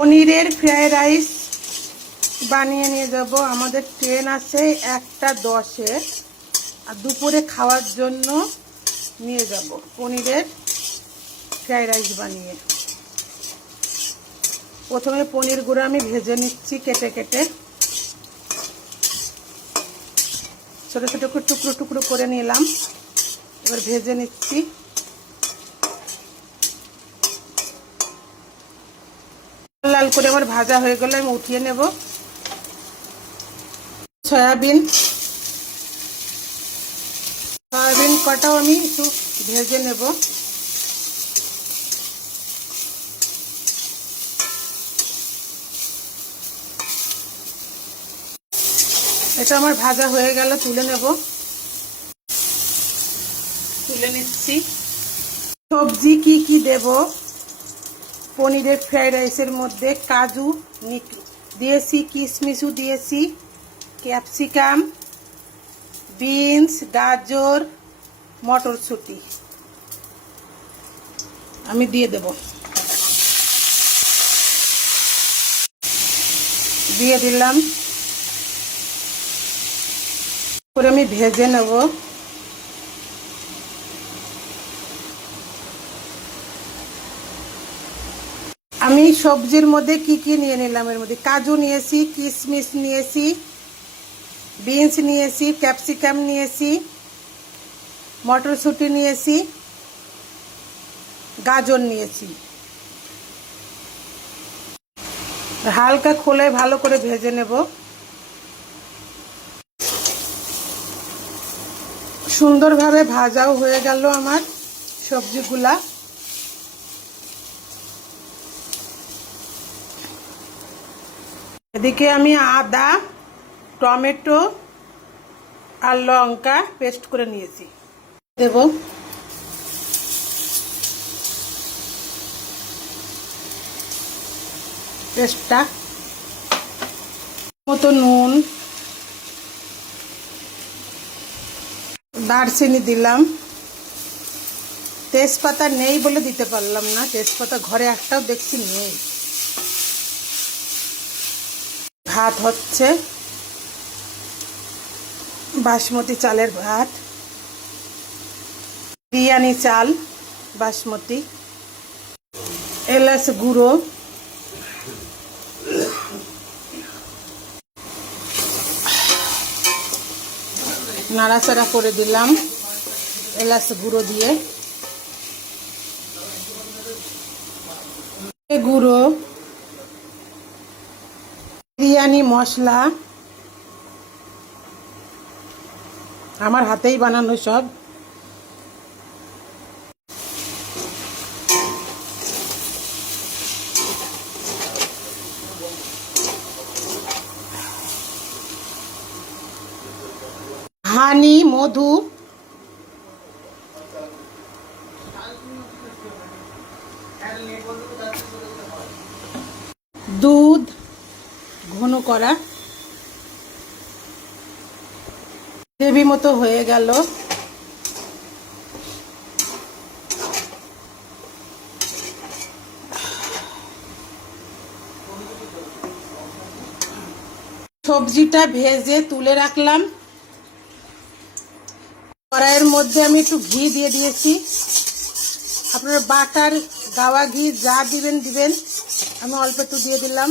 পনিরের fried rice বানিয়ে নিয়ে যাব। আমাদের ট্রেন আছে 1:10-এ, আর দুপুরে খাওয়ার জন্য নিয়ে যাব পনিরের ফ্রাইড রাইস বানিয়ে। প্রথমে পনিরগুলো আমি ভেজে নিচ্ছি কেটে কেটে, ছোটো ছোটো করে টুকরো টুকরো করে নিলাম। এবার ভেজে নিচ্ছি। লাল করে আমার ভাজা হয়ে গেলে আমি উঠিয়ে নেব। সয়াবিন কটাও আমি একটু ভেজে নেব। এটা আমার ভাজা হয়ে গেল, তুলে নেব। তুলে নিচ্ছি। সবজি কি কি দেব পনিরের ফ্রাইড রাইসের মধ্যে? কাজু দিয়েছি, কিশমিশও দিয়েছি, ক্যাপসিকাম, বিনস, গাজর, মটরশুঁটি আমি দিয়ে দেব। দিয়ে দিলাম করে আমি ভেজে নেব। আমি সবজির মধ্যে কি কি নিয়ে নিলাম? এর মধ্যে কাজু নিয়েছি, কিশমিশ নিয়েছি, বিনস নিয়েছি, ক্যাপসিকাম নিয়েছি, মটরশুঁটি নিয়েছি, গাজর নিয়েছি। হালকা খোলে ভালো করে ভেজে নেব। সুন্দরভাবে ভাজাও হয়ে গেল আমার সবজিগুলা। এদিকে আমি আদা, টমেটো আর লঙ্কা পেস্ট করে নিয়েছি, দেব। পেস্টটা মতো নুন, দারচিনি দিলাম। তেজপাতা নেই বলে দিতে পারলাম না, তেজপাতা ঘরে একটাও দেখছি নেই। ভাত হচ্ছে, বাসমতি চালের ভাত, বিরিয়ানি চাল বাসমতি। এলাচ গুঁড়ো, নাড়াচাড়া করে দিলাম এলাচ গুঁড়ো দিয়ে। গুঁড়ো, বিরিয়ানি মশলা, আমার হাতেই বানানো সব। হানি, মধু, দুধ ঘন করা। গ্রেভি মতো হয়ে গেল। সবজিটা ভেজে তুলে রাখলাম। কড়াইয়ের মধ্যে আমি একটু ঘি দিয়ে দিয়েছি। আপনারা বাটার, গাওয়া ঘি যা দিবেন দিবেন, আমি অল্প একটু দিয়ে দিলাম।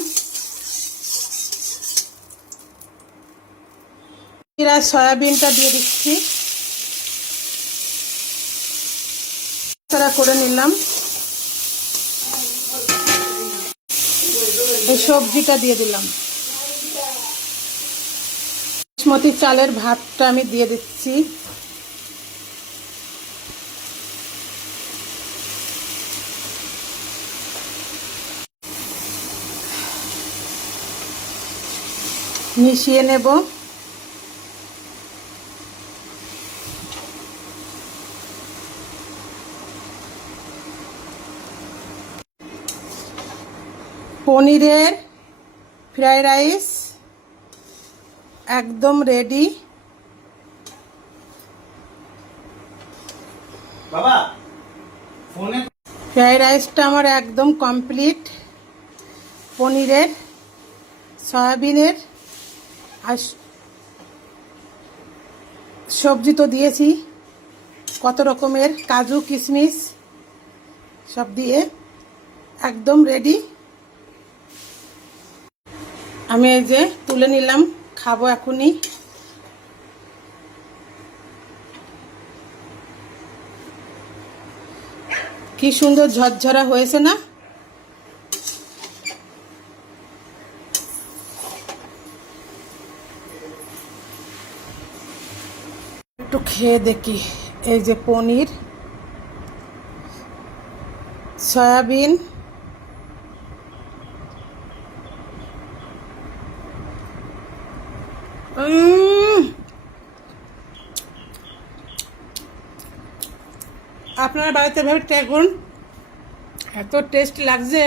সয়াবিনটা দিয়ে দিচ্ছি, করে নিলাম। এই সবজিটা দিয়ে দিলাম। বাসমতি চালের ভাতটা আমি দিয়ে দিচ্ছি। মিশিয়ে নেব। পনিরের ফ্রাইড রাইস একদম রেডি। বাবা ফ্রাইড রাইসটা আমার একদম কমপ্লিট। পনিরের, সয়াবিনের আর সবজি তো দিয়েছি, কত রকমের কাজু কিশমিশ সব দিয়ে একদম রেডি। আমি এই যে তুলে নিলাম, খাবো এখনই। কি সুন্দর ঝরঝরা হয়েছে না? একটু খেয়ে দেখি। এই যে পনির, সয়াবিন, আপনারা বাড়িতে ভাবে ট্রাই করুন, এত টেস্ট লাগছে।